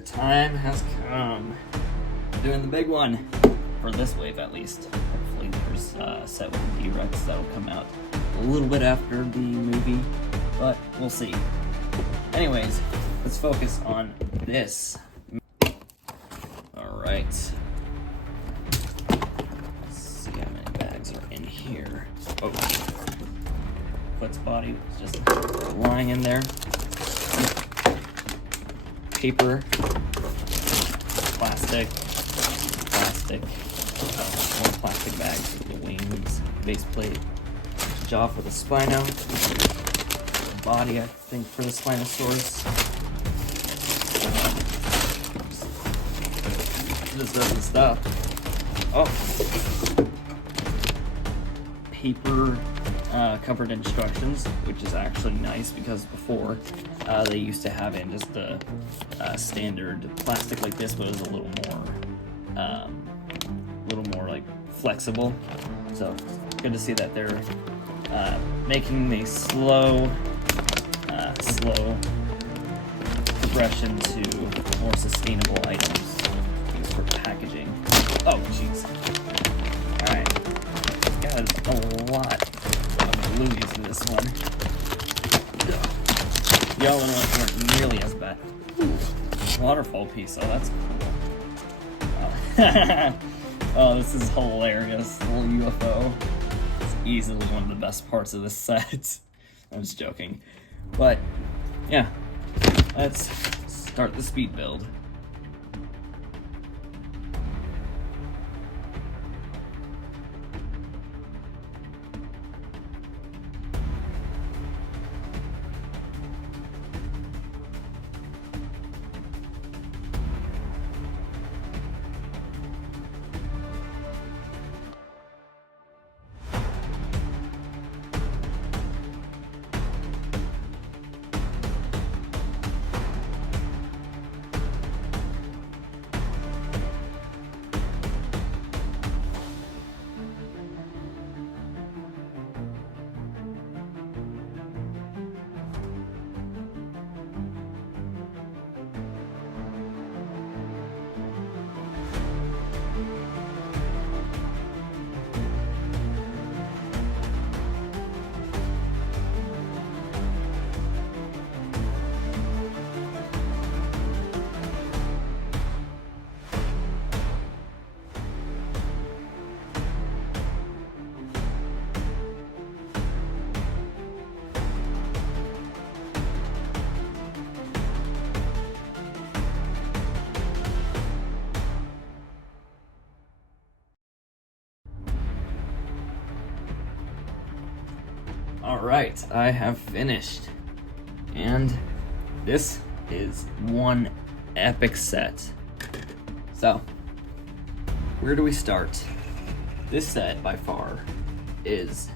The time has come. We're doing the big one. For this wave, at least. Hopefully there's a set with the D-Rex that'll come out a little bit after the movie, but we'll see. Anyways, let's focus on this. Alright. Let's see how many bags are in here. Oh. Foot's body is just lying in there. Paper. Plastic. More plastic bags for the wings, base plate, jaw for the Spino, the body, I think, for the Spinosaurus. This doesn't stop. Oh! Paper covered instructions, which is actually nice because before they used to have in just the standard plastic like this, but it was a little more like flexible. So good to see that they're making the slow progression to more sustainable items used for packaging. Oh jeez. Alright. Got a lot of glue used in this one. The other ones weren't nearly as bad. Ooh, waterfall piece, oh that's cool. Oh. Oh, this is hilarious. The little UFO. It's easily one of the best parts of this set. I'm just joking. But, yeah. Let's start the speed build. Alright, I have finished. And this is one epic set. So, where do we start? This set, by far, is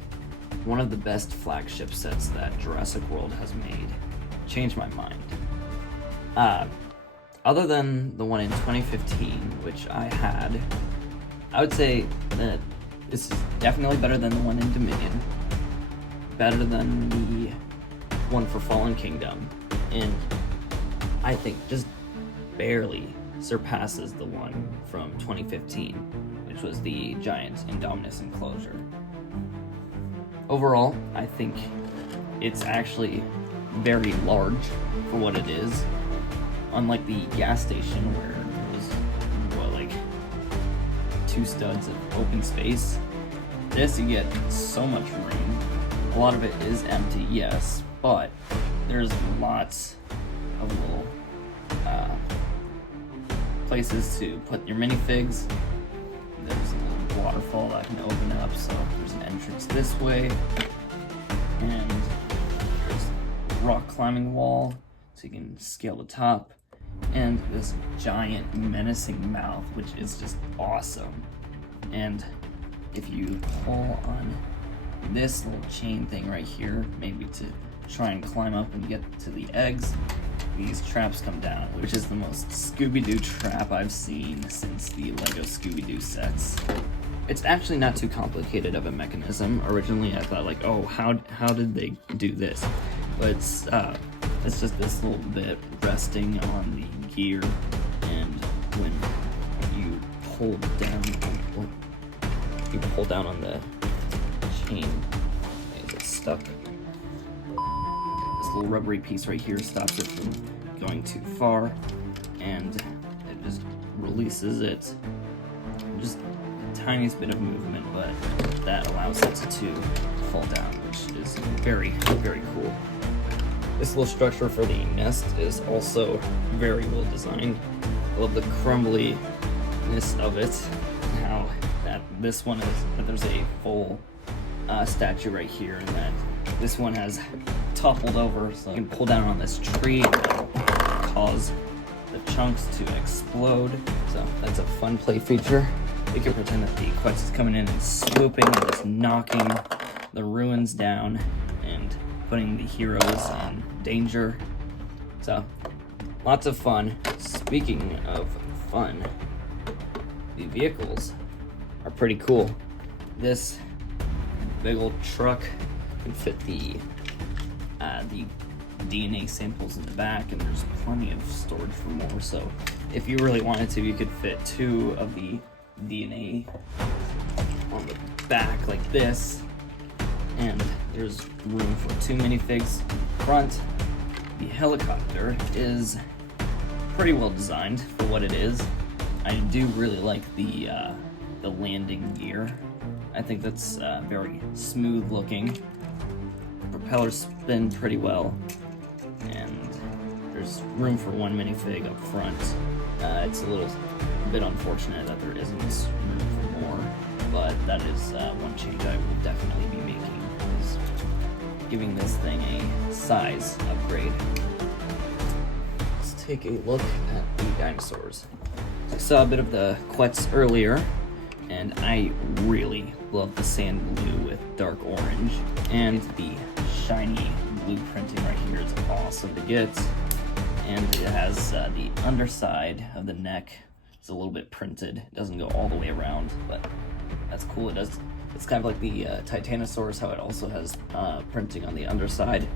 one of the best flagship sets that Jurassic World has made. Changed my mind. Other than the one in 2015, which I had, I would say that this is definitely better than the one in Dominion. Better than the one for Fallen Kingdom, and I think just barely surpasses the one from 2015, which was the giant Indominus enclosure. Overall, I think it's actually very large for what it is, unlike the gas station where it was, like 2 studs of open space. This, you get so much room. A lot of it is empty, yes, but there's lots of little places to put your minifigs. There's a little waterfall that can open up, so there's an entrance this way. And there's a rock climbing wall, so you can scale the top. And this giant menacing mouth, which is just awesome. And if you pull on this little chain thing right here, maybe to try and climb up and get to the eggs, these traps come down, which is the most Scooby-Doo trap I've seen since the Lego Scooby-Doo sets. It's actually not too complicated of a mechanism. Originally I thought like, oh, how did they do this? But it's just this little bit resting on the gear pull down. You pull down on the chain, it gets stuck. This little rubbery piece right here stops it from going too far, and it just releases it. Just the tiniest bit of movement, but that allows it to fall down, which is very, very cool. This little structure for the nest is also very well designed. I love the crumbliness of it. How that this one is, that there's a full statue right here, and that this one has toppled over, so you can pull down on this tree and that'll cause the chunks to explode. So that's a fun play feature. You can pretend that the Quetz is coming in and swooping and just knocking the ruins down and putting the heroes in danger. So, lots of fun. Speaking of fun, the vehicles are pretty cool. This big old truck can fit the DNA samples in the back, and there's plenty of storage for more. So, if you really wanted to, you could fit 2 of the DNA on the back like this, and there's room for 2 minifigs front. The helicopter is pretty well designed for what it is. I do really like the landing gear. I think that's very smooth looking. Propellers spin pretty well, and there's room for 1 minifig up front. It's a little bit unfortunate that there isn't room for more, but that is one change I will definitely be making, is giving this thing a size upgrade. Let's take a look at the dinosaurs. So I saw a bit of the Quetz earlier, and I really love the sand blue with dark orange, and the shiny blue printing right here is awesome to get. And it has the underside of the neck is a little bit printed. It doesn't go all the way around, but that's cool. It does. It's kind of like the Titanosaurus, how it also has printing on the underside.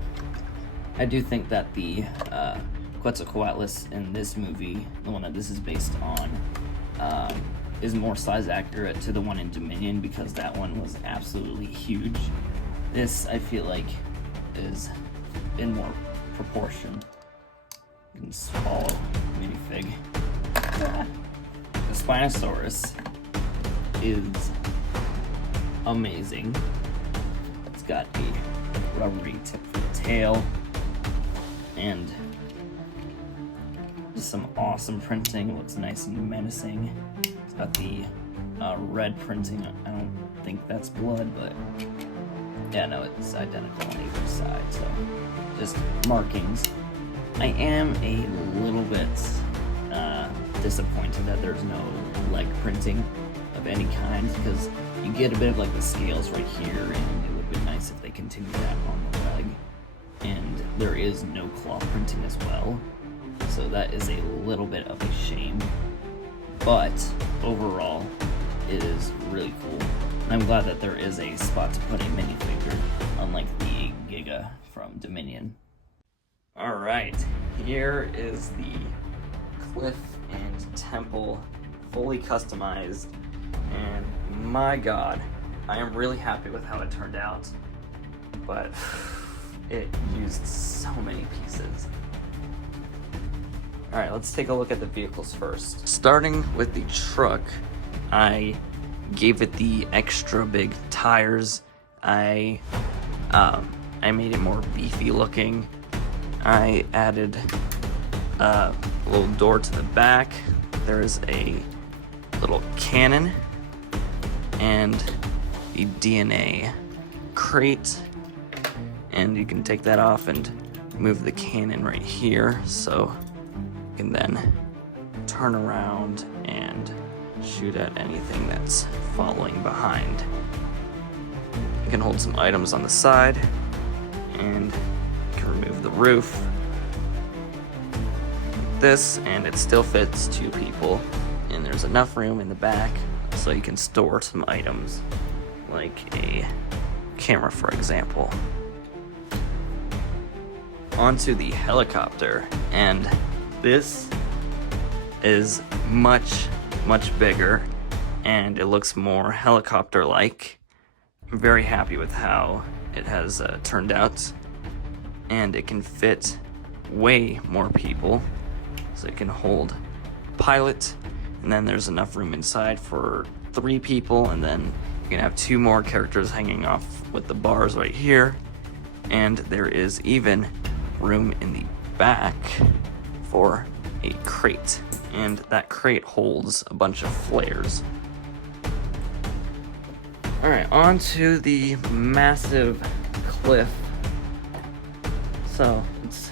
I do think that the Quetzalcoatlus in this movie, the one that this is based on, is more size accurate to the one in Dominion, because that one was absolutely huge. This, I feel like, is in more proportion. You can swallow minifig. The Spinosaurus is amazing. It's got a rubbery tip for the tail, and just some awesome printing. It looks nice and menacing. It's got the red printing. I don't think that's blood, but yeah, no, it's identical on either side, so just markings. I am a little bit disappointed that there's no leg printing of any kind, because you get a bit of like the scales right here, and it would be nice if they continued that on the leg. And there is no cloth printing as well, so that is a little bit of a shame. But overall, it is really cool. I'm glad that there is a spot to put a minifigure, unlike the Giga from Dominion. Alright, here is the cliff and temple, fully customized, and my god, I am really happy with how it turned out, but it used so many pieces. Alright, let's take a look at the vehicles first. Starting with the truck, I gave it the extra big tires. I made it more beefy looking. I added a little door to the back. There's a little cannon and the DNA crate, and you can take that off and move the cannon right here, so you can then turn around and shoot at anything that's following behind. You can hold some items on the side, and you can remove the roof like this, and it still fits 2 people, and there's enough room in the back so you can store some items like a camera, for example. Onto the helicopter, and this is much bigger and it looks more helicopter-like. I'm very happy with how it has turned out, and it can fit way more people, so it can hold a pilot, and then there's enough room inside for 3 people, and then you can have 2 more characters hanging off with the bars right here, and there is even room in the back for a crate, and that crate holds a bunch of flares. Alright, on to the massive cliff. So let's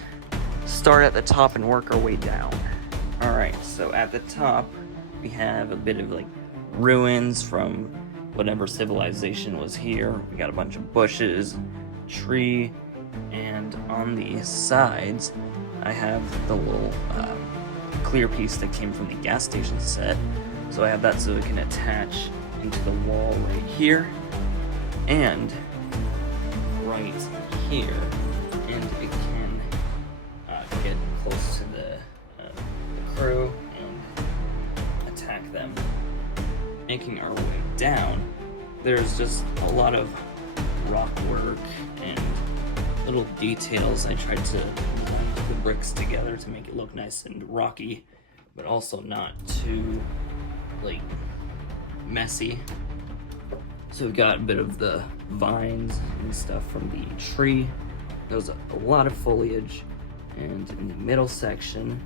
start at the top and work our way down. Alright, so at the top we have a bit of like ruins from whatever civilization was here. We got a bunch of bushes, tree, and on the sides I have the little clear piece that came from the gas station set. So I have that so it can attach into the wall right here and right here, and it can get close to the crew and attack them. Making our way down, there's just a lot of rock work and little details. I tried to blend the bricks together to make it look nice and rocky, but also not too like messy. So we've got a bit of the vines and stuff from the tree. There's a lot of foliage, and in the middle section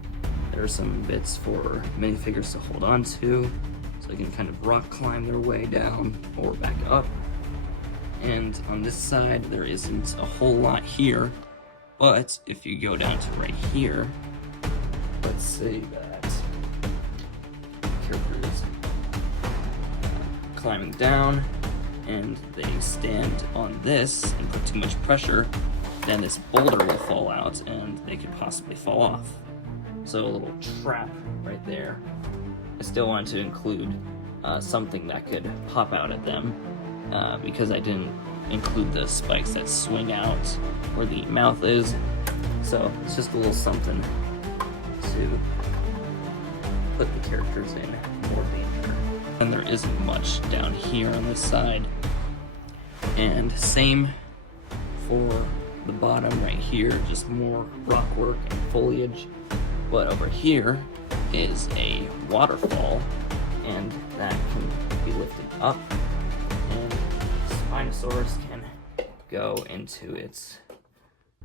there are some bits for minifigures to hold on to, so they can kind of rock climb their way down or back up. And on this side there isn't a whole lot here, but if you go down to right here, let's say that characters climbing down and they stand on this and put too much pressure, then this boulder will fall out and they could possibly fall off. So a little trap right there. I still wanted to include something that could pop out at them, because I didn't include the spikes that swing out where the mouth is. So it's just a little something to put the characters in more danger. And there isn't much down here on this side. And same for the bottom right here, just more rock work and foliage. But over here is a waterfall, and that can be lifted up, and Spinosaurus can go into its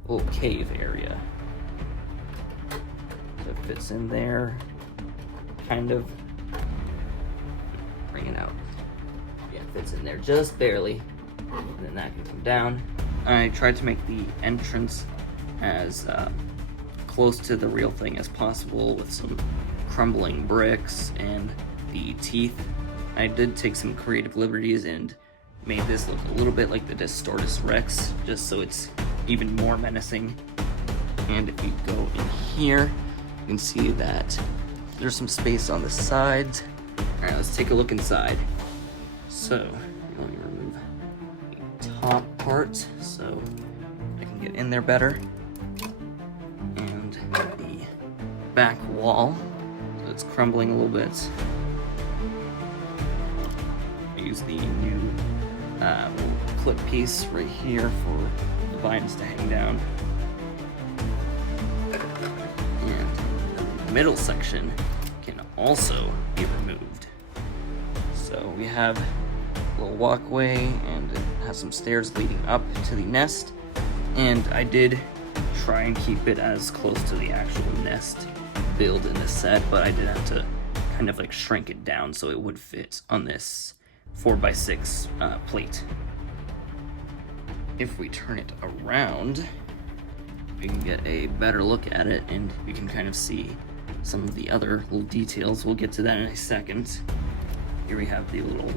little cave area. So it fits in there, kind of. Bring it out. Yeah, it fits in there just barely, and then that can come down. I tried to make the entrance as close to the real thing as possible with some crumbling bricks and the teeth. I did take some creative liberties and made this look a little bit like the Distortus Rex, just so it's even more menacing. And if you go in here, you can see that there's some space on the sides. Alright, let's take a look inside. So, let me remove the top part so I can get in there better. And the back wall, so it's crumbling a little bit. I use the new clip piece right here for the vines to hang down. And the middle section can also be removed. So we have a little walkway, and it has some stairs leading up to the nest. And I did try and keep it as close to the actual nest build in this set, but I did have to kind of like shrink it down so it would fit on this 4x6 plate. If we turn it around, we can get a better look at it, and we can kind of see some of the other little details. We'll get to that in a second. Here we have the little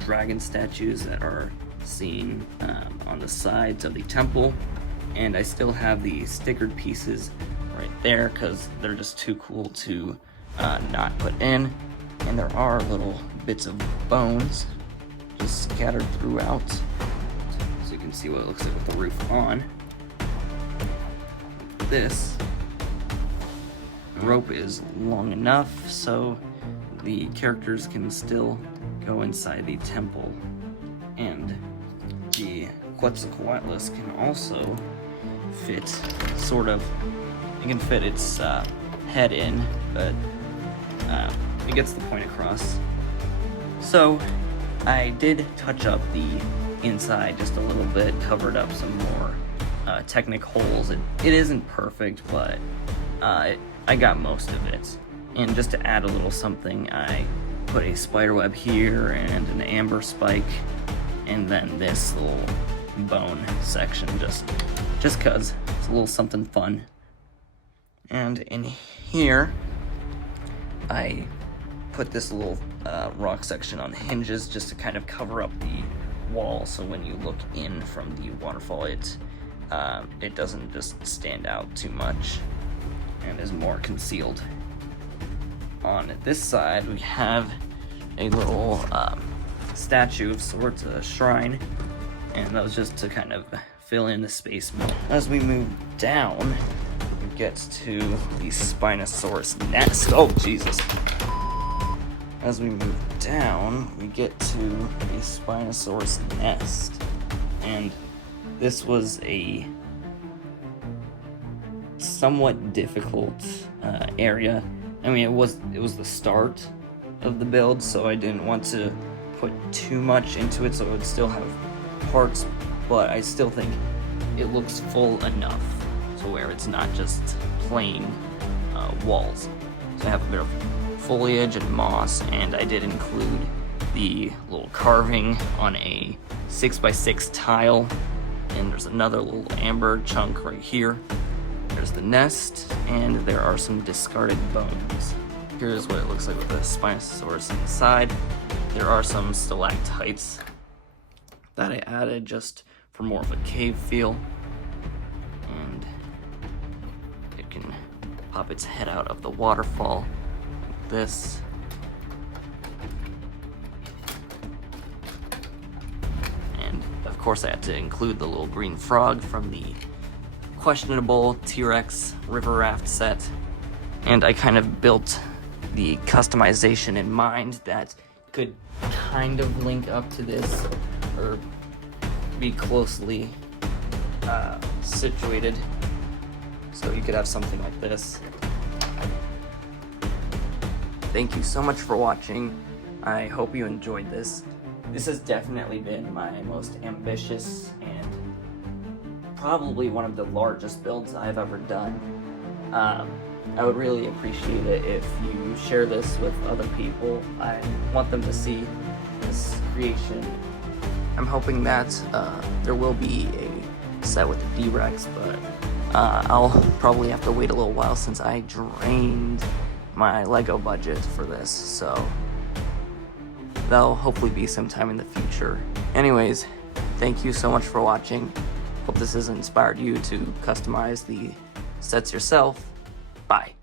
dragon statues that are seen on the sides of the temple, and I still have the stickered pieces right there because they're just too cool to not put in. And there are little bits of bones just scattered throughout, so you can see what it looks like with the roof on. This rope is long enough so the characters can still go inside the temple, and the Quetzalcoatlus can also fit, sort of, it can fit its head in, but it gets the point across. So I did touch up the inside just a little bit, covered up some more Technic holes. It isn't perfect, but I got most of it. And just to add a little something, I put a spider web here and an amber spike, and then this little bone section, just cause it's a little something fun. And in here, I put this little rock section on hinges just to kind of cover up the wall, so when you look in from the waterfall, it doesn't just stand out too much and is more concealed. On this side, we have a little statue of sorts, a shrine, and that was just to kind of fill in the space more. As we move down, it gets to the Spinosaurus nest. Oh, Jesus. As we move down, we get to the Spinosaurus nest, and this was a somewhat difficult area. I mean, it was the start of the build, so I didn't want to put too much into it, so it would still have parts, but I still think it looks full enough to where it's not just plain walls. So I have a bit of foliage and moss, and I did include the little carving on a 6x6 tile, and there's another little amber chunk right here. There's the nest, and there are some discarded bones. Here's what it looks like with the Spinosaurus inside. There are some stalactites that I added just for more of a cave feel, and it can pop its head out of the waterfall like this. And of course I had to include the little green frog from the questionable T-Rex river raft set, and I kind of built the customization in mind that could kind of link up to this or be closely situated, so you could have something like this. Thank you so much for watching. I hope you enjoyed this. This has definitely been my most ambitious and probably one of the largest builds I've ever done. I would really appreciate it if you share this with other people. I want them to see this creation. I'm hoping that there will be a set with the D-Rex, but I'll probably have to wait a little while since I drained my Lego budget for this, so that'll hopefully be sometime in the future. Anyways, thank you so much for watching. Hope this has inspired you to customize the sets yourself. Bye.